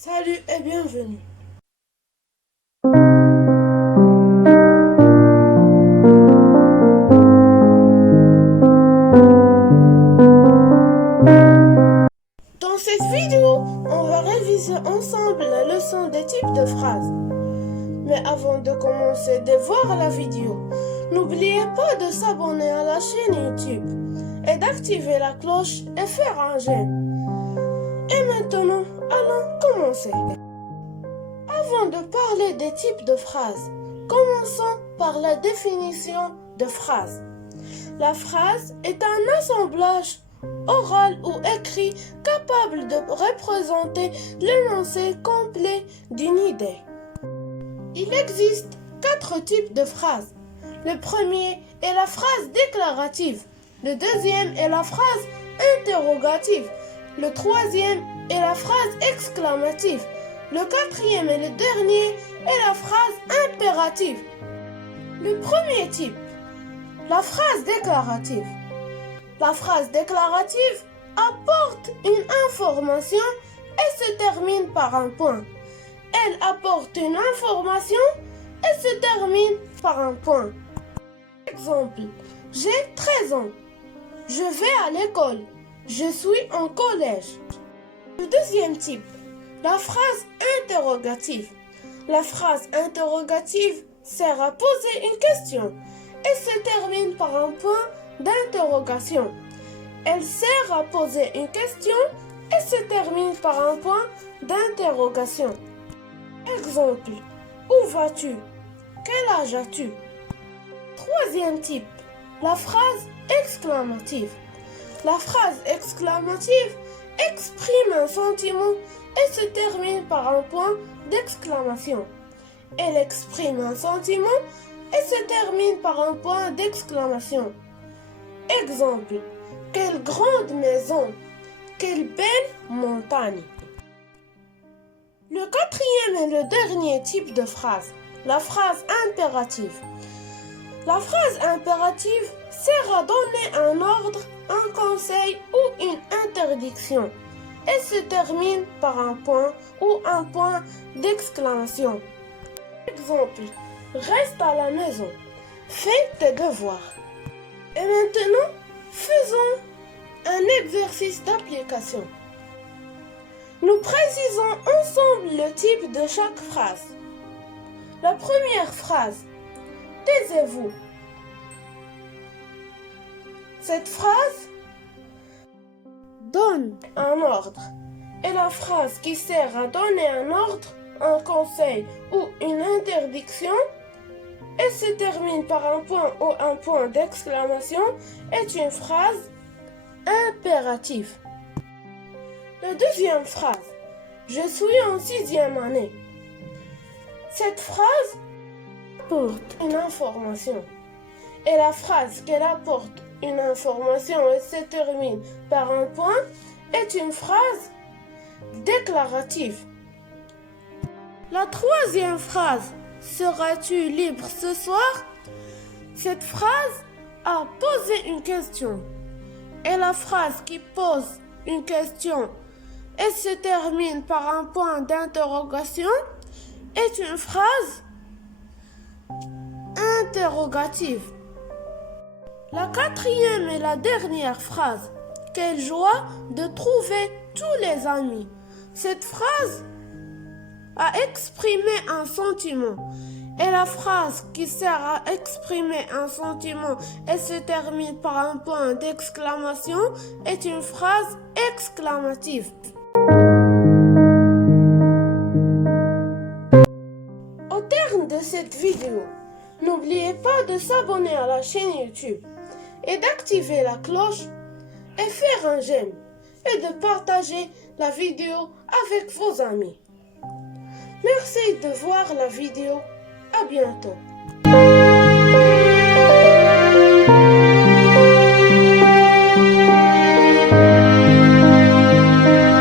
Salut et bienvenue. Dans cette vidéo, on va réviser ensemble la leçon des types de phrases. Mais avant de commencer de voir la vidéo, n'oubliez pas de s'abonner à la chaîne YouTube et d'activer la cloche et faire un j'aime. Et maintenant, allons commencer. Avant de parler des types de phrases, commençons par la définition de phrase. La phrase est un assemblage oral ou écrit capable de représenter l'énoncé complet d'une idée. Il existe 4 types de phrases. Le premier est la phrase déclarative. Le deuxième est la phrase interrogative. Le troisième est la phrase exclamative. Le quatrième et le dernier est la phrase impérative. Le premier type, la phrase déclarative. La phrase déclarative apporte une information et se termine par un point. Elle apporte une information et se termine par un point. Exemple, j'ai 13 ans. Je vais à l'école. Je suis en collège. Le deuxième type, la phrase interrogative. La phrase interrogative sert à poser une question et se termine par un point d'interrogation. Elle sert à poser une question et se termine par un point d'interrogation. Exemple, où vas-tu? Quel âge as-tu? Troisième type, la phrase exclamative. La phrase exclamative exprime un sentiment et se termine par un point d'exclamation. Elle exprime un sentiment et se termine par un point d'exclamation. Exemple, quelle grande maison, quelle belle montagne. Le quatrième et le dernier type de phrase, la phrase impérative. La phrase impérative sert à donner un ordre, un conseil ou une interdiction et se termine par un point ou un point d'exclamation. Exemple, reste à la maison, fais tes devoirs. Et maintenant, faisons un exercice d'application. Nous précisons ensemble le type de chaque phrase. La première phrase, taisez-vous. Cette phrase donne un ordre. Et la phrase qui sert à donner un ordre, un conseil ou une interdiction et se termine par un point ou un point d'exclamation est une phrase impérative. La deuxième phrase, je suis en 6e année. Cette phrase apporte une information. Et la phrase qu'elle apporte une information et se termine par un point est une phrase déclarative. La troisième phrase, seras-tu libre ce soir? Cette phrase a posé une question. Et la phrase qui pose une question et se termine par un point d'interrogation est une phrase interrogative. La quatrième et la dernière phrase, quelle joie de trouver tous les amis. Cette phrase a exprimé un sentiment. Et la phrase qui sert à exprimer un sentiment et se termine par un point d'exclamation est une phrase exclamative. Au terme de cette vidéo, n'oubliez pas de s'abonner à la chaîne YouTube et d'activer la cloche et faire un j'aime et de partager la vidéo avec vos amis. Merci de voir la vidéo. À bientôt.